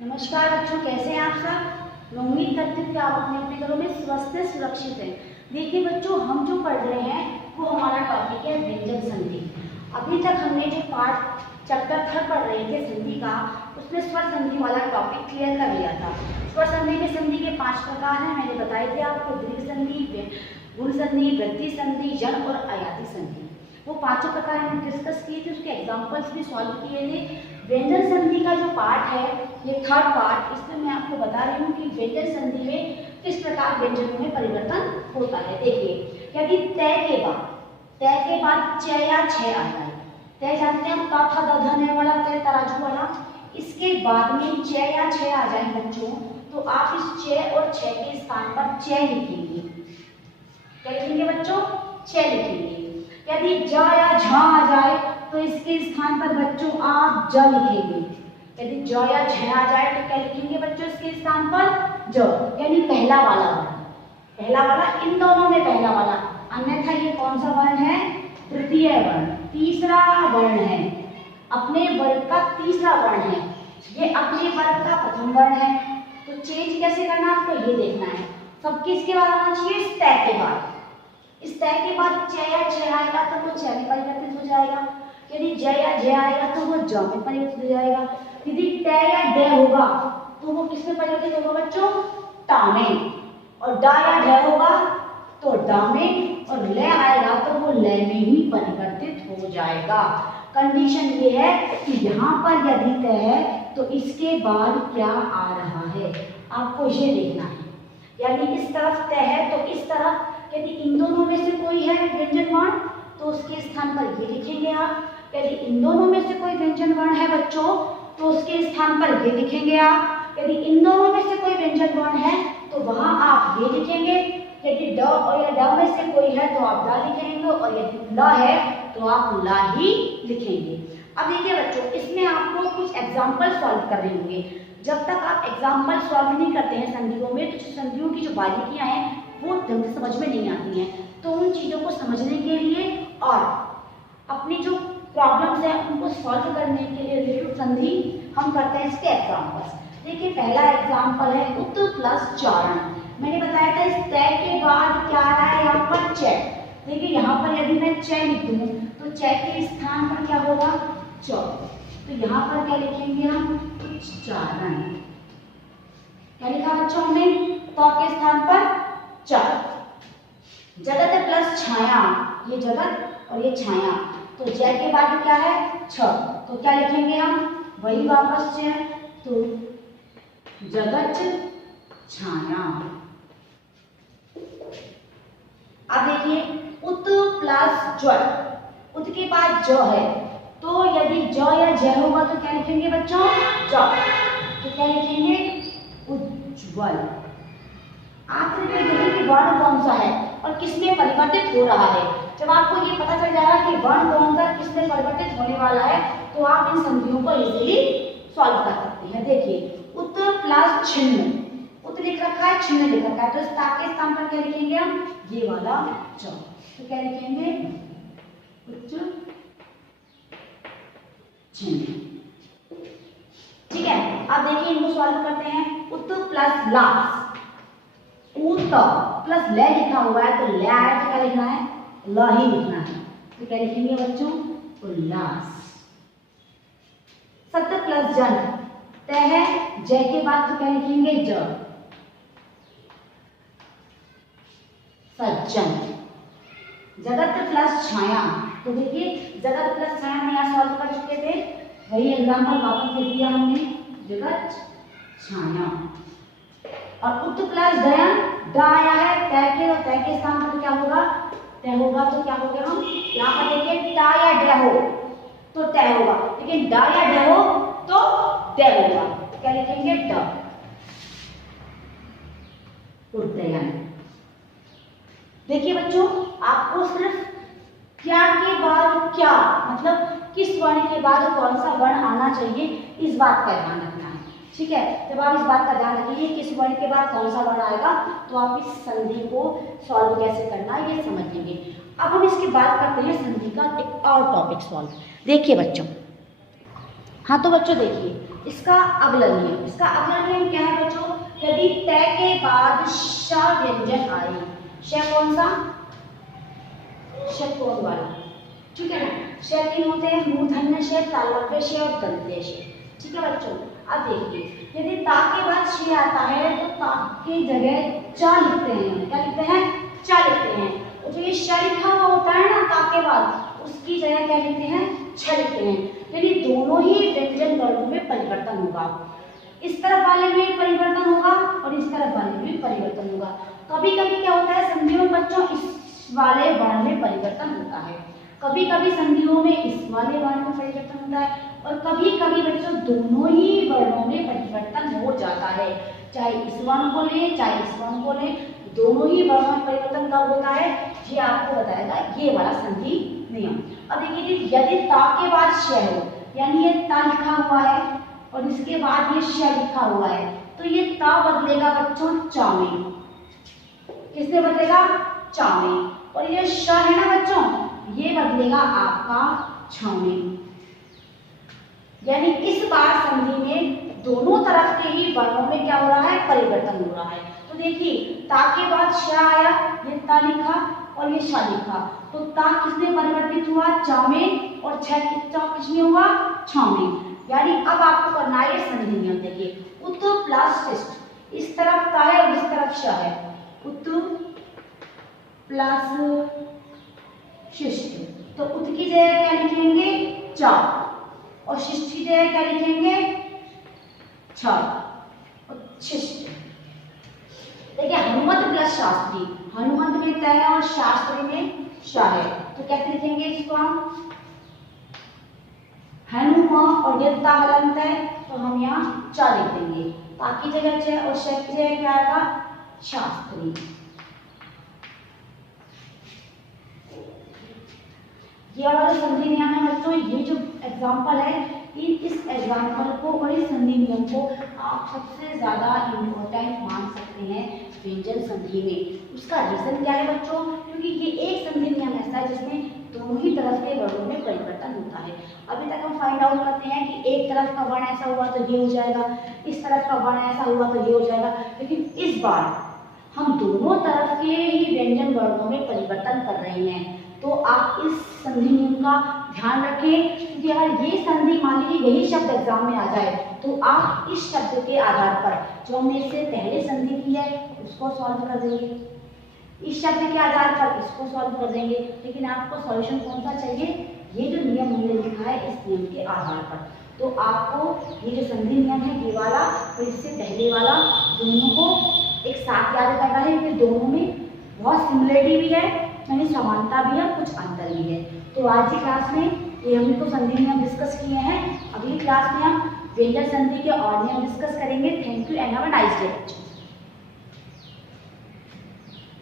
नमस्कार बच्चों, कैसे हैं आप सब। मैं उम्मीद करती हूँ कि आप अपने अपने घरों में स्वस्थ सुरक्षित हैं। देखिए बच्चों, हम जो पढ़ रहे हैं वो हमारा टॉपिक है व्यंजन संधि। अभी तक हमने जो पार्ट चैप्टर 3 पढ़ रहे थे संधि का, उसमें स्वर संधि वाला टॉपिक क्लियर कर लिया था। स्वर संधि में संधि के 5 प्रकार हैं, मैंने बताए थे आपको। दीर्घ संधि, गुण संधि, वृद्धि संधि, जन और आयाति संधि। वो 5 प्रकार हमने डिस्कस किए थे, उसके एग्जाम्पल्स भी सॉल्व किए थे। व्यंजन संधि का जो पार्ट है, ये 3rd पार्ट, इसमें मैं आपको बता रही हूँ कि व्यंजन संधि में किस प्रकार व्यंजनों में परिवर्तन होता है। देखिए, यदि तय के बाद च या छ आ जाए, तय जानते हैं हम, ता था दा धा ने वाला तय, तराजू वाला। इसके बाद में च या छ आ जाए बच्चों, तो आप इस च और छ के स्थान पर च लिखेंगे। क्या लिखेंगे बच्चों? छ लिखेंगे। यदि ज या झ आ जाए तो इसके स्थान पर बच्चों आप ज लिखेंगे। यदि ज या झ आ जाए तो क्या लिखेंगे बच्चों इसके स्थान पर? ज, यानी पहला वाला वर्ण। पहला वाला, इन दोनों में पहला वाला, अन्यथा ये कौन सा वर्ण है? तृतीय वर्ण, तीसरा वर्ण है। अपने वर्ग का तीसरा वर्ण है, ये अपने वर्ग का प्रथम वर्ण है। तो चेंज कैसे करना आपको ये देखना है। सब किसके बाद आना चाहिए? इस तय के बाद। इस तय के बाद च या छ आएगा तो वो छ में परिवर्तित हो जाएगा। यदि ज या झ आएगा तो वो ज में परिवर्तित हो जाएगा। यदि ट या ड होगा तो वो किस में परिवर्तित होगा बच्चों? टा में। और डा या ढ होगा तो डा में, और ल आएगा तो वो ल में ही परिवर्तित हो जाएगा। कंडीशन ये है कि यहाँ पर यदि त है तो इसके बाद क्या आ रहा है, आपको ये देखना है। यानी इस तरफ त है तो इस तरफ, यदि इन दोनों में से कोई है व्यंजन वर्ण तो उसके स्थान पर ये लिखेंगे आप। यदि इन दोनों में से कोई व्यंजन वर्ण है बच्चों तो उसके स्थान पर ये लिखेंगे आप। यदि इन दोनों में से कोई व्यंजन वर्ण है तो वहां आप ये लिखेंगे। यदि ड और या ड में से कोई है तो आप ड लिखेंगे, और यदि ल है तो आप ला ही लिखेंगे। अब देखिए बच्चों, इसमें आपको कुछ एग्जाम्पल सॉल्व करने होंगे। जब तक आप एग्जाम्पल सॉल्व नहीं करते हैं संधियों में, तो संधियों की जो बारीकियां हैं वो ढंग से समझ में नहीं आती हैं। तो उन चीज़ों को समझने के लिए और अपनी जो प्रॉब्लम्स हैं उनको सॉल्व करने के लिए रिलेटेड संधि हम करते हैं इसके एग्जाम्पल्स। देखिए, पहला एग्जाम्पल है उत प्लस चारण। मैंने बताया था इस तय के बाद क्या आ रहा है यहाँ पर? च। देखिए यहाँ पर यदि मैं च लिख दूँ तो च के स्थान पर क्या होगा? च। तो यहाँ पर क्या लिखेंगे हम? उच्चारण। क्या लिखा बच्चों हमने? तो के स्थान पर च। जगत प्लस छाया, ये जगत और ये छाया, तो ज के बाद क्या है? छ। तो क्या लिखेंगे हम? वही वापस च, तो जगत छाया। अब देखिए, उत प्लस ज्वर, उत के बाद ज है तो यदि ज या ज होगा तो क्या लिखेंगे बच्चों? ज। तो क्या लिखेंगे? उज्ज्वल। आप सिर्फ देखिए कि वर्ण कौन सा है और किसमें परिवर्तित हो रहा है। जब आपको ये पता चल जाएगा कि वर्ण कौन सा किसमें परिवर्तित होने वाला है तो आप इन संधियों को इजीली सॉल्व कर सकते हैं। देखिए, उत प्लस छिन्न, उत लिख रखा है, छिन्न लिख रखा है, तो इस ता के स्थान पर क्या लिखेंगे हम? ये वाला च। तो क्या लिखेंगे? उच्च छिन्न। ठीक है, अब देखिए इनको सॉल्व करते हैं। उत प्लस लास, उत प्लस ल लिखा हुआ है तो ल आया तो क्या लिखना है? ल ही लिखना है। तो क्या लिखेंगे बच्चों? उल्लास। सत प्लस जन, त है ज के बाद तो क्या लिखेंगे? ज। सज्जन। जगत प्लस छाया, तो देखिए जगत प्लस छाया में यहाँ सॉल्व कर चुके थे, वही एग्जाम्पल वापस दे दिया हमने, जगत छाया। और उत प्लस दयन, द आया है तय के, और तय के स्थान पर क्या होगा? तय होगा, तो क्या हो गया हम यहाँ पर देखिए, टा या ड हो तो तय होगा, लेकिन ड या ड हो तो द होगा। क्या लिखेंगे? ड। उद्दयन। देखिए बच्चों, आपको सिर्फ क्या के बाद क्या, मतलब किस वर्ण के बाद कौन सा वर्ण आना चाहिए, इस बात का ध्यान रखना है। ठीक है, जब आप इस बात का ध्यान रखिए किस वर्ण के बाद कौन सा वर्ण आएगा तो आप इस संधि को सॉल्व कैसे करना है ये समझ लेंगे। अब हम इसकी बात करते हैं संधि का एक और टॉपिक सॉल्व। देखिए बच्चों, हाँ तो बच्चों देखिए, इसका अगला नियम क्या है बच्चों? यदि तय के बाद श व्यंजन आए, श कौन सा? षट्कोण वाला, ठीक है ना। श तीन होते हैं, मूर्धन्य श, तालव्य श और दंत्य श, ठीक है बच्चों। अब देखिए, यदि ता के बाद श आता है तो ता की जगह च लिखते हैं। क्या लिखते हैं? च लिखते हैं। और जो ये श लिखा हुआ होता है ना ता के बाद, उसकी जगह क्या लिखते हैं? छ लिखते हैं। यानी दोनों ही व्यंजन वर्गों में परिवर्तन होगा। इस तरफ वाले में परिवर्तन होगा और इस तरफ वाले में परिवर्तन होगा। कभी कभी क्या होता है संधियों में बच्चों, इस वाले वर्ण में परिवर्तन होता है, कभी कभी संधियों में इस वाले वर्ण में परिवर्तन होता है, और कभी कभी बच्चों दोनों ही वर्णों में परिवर्तन हो जाता है। चाहे इस वर्ण को लें चाहे इस वर्ण को लें, दोनों ही वर्णों में परिवर्तन कब होता है ये आपको बताएगा ये वाला संधि नियम। अब देखिए, यदि ता के बाद श हो, यानी ये ता लिखा हुआ है और इसके बाद ये श लिखा हुआ है, तो ये ता बदलेगा बच्चों च में। किससे बदलेगा? च में। और ये श है ना बच्चों, ये बदलेगा आपका छ में। यानी इस बार संधि में दोनों तरफ के ही वर्णों में क्या हो रहा है? परिवर्तन हो रहा है। तो देखिए, ता के बाद श आया, ये ता लिखा और ये श लिखा, तो ता किसमें परिवर्तित हुआ? च में, और छ किसमें हुआ? छ में। यानी अब आपको करना है संधि नियम। देखिए, उत प्लस शिष्ट, इस तरफ ता है और इस तरफ श है, उत प्लस शिष्ट, तो उत की जगह क्या लिखेंगे? च, और शिष्ट की जगह क्या लिखेंगे? छ, और शिष्ट। देखिए, हनुमत प्लस शास्त्री, हनुमत में त है और शास्त्री में श है, तो कैसे लिखेंगे इसको हम? हनुम और ये ता हलंत है तो हम यहाँ च लिख देंगे, ता की जगह च और श की जगह क्या आएगा? शास्त्री। ये वाला जो संधि नियम है बच्चों, ये जो एग्जाम्पल है, इस एग्जाम्पल को और इस संधि नियम को आप सबसे ज्यादा इम्पोर्टेंट मान सकते हैं व्यंजन संधि में। उसका रीजन क्या है बच्चों? क्योंकि ये एक संधि नियम ऐसा है जिसमें दोनों ही तरफ के वर्णों में परिवर्तन होता है। अभी तक हम फाइंड आउट करते हैं कि एक तरफ का वर्ण ऐसा हुआ तो ये हो जाएगा, इस तरफ का वर्ण ऐसा हुआ तो ये हो जाएगा, लेकिन इस बार हम दोनों तरफ के ही व्यंजन वर्णों में परिवर्तन कर रहे हैं। तो आप इस संधि नियम का ध्यान रखें, क्योंकि अगर ये संधि मान लीजिए यही शब्द एग्जाम में आ जाए तो आप इस शब्द के आधार पर जो हमने इससे पहले संधि की है उसको सॉल्व कर देंगे, इस शब्द के आधार पर इसको सॉल्व कर देंगे, लेकिन आपको सॉल्यूशन कौन सा चाहिए? ये जो नियम हमने लिखा है इस नियम के आधार पर। तो आपको ये जो संधि नियम है ये वाला और इससे पहले वाला दोनों को एक साथ याद करना है, क्योंकि दोनों में बहुत सिमिलरिटी भी है, यानी समानता भी है, कुछ अंतर भी है। तो आज की क्लास में ये हमने तो संधि नियम डिस्कस किए हैं, अगली क्लास में हम व्यंजन संधि के और नियम डिस्कस करेंगे। Thank you and have a nice day.